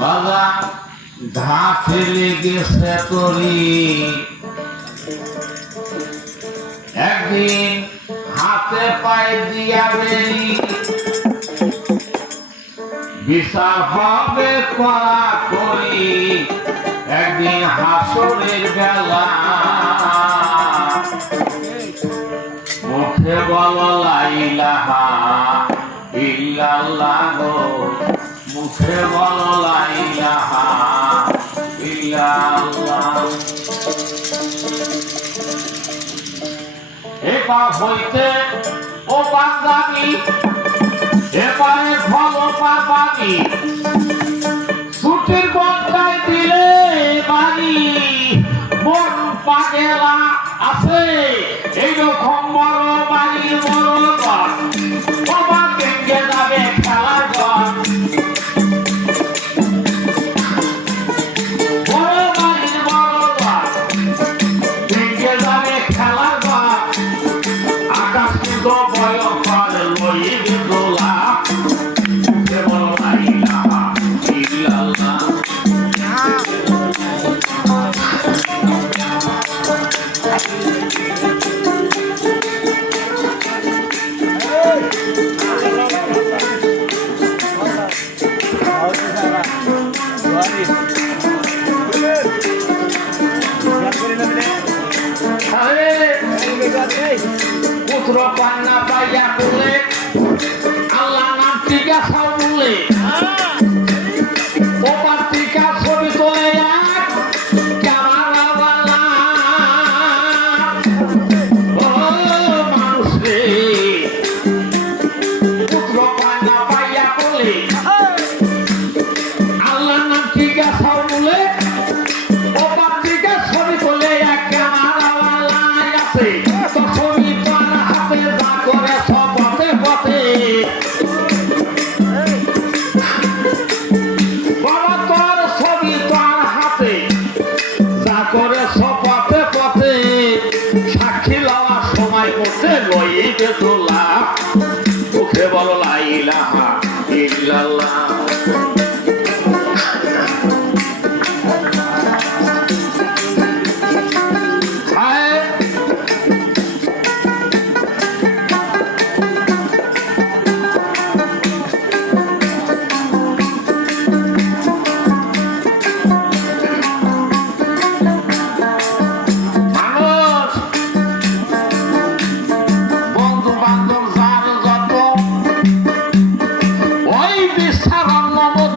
বাবা ঘা ফেলে গেছে তরি একদিন হাতে পায়ে দিয়া বেরি বিচার হবে করা করি একদিন হাসরের বেলা মুখে বল লা ইলাহা ইল্লাল্লাহ গো মুখে বল লা ইলাহা ইল্লাল্লাহ এবার হইতে ও বাঙালি এবারে ভালো পাবানি ছুটির বন্ধায় দিলে বাড়ি মন পাগেলা আছে এইরকম বড় বাড়ি বড় ঘর বাবা ভেঙে যাবে খেলার ঘর বড় বাড়ির বড় ঘর ভেঙে যাবে খেলার ঘর আকাশ কিন্তু ভয়ঙ্কর লইবে দোলা পুত্র পান্না পাইয়া বলে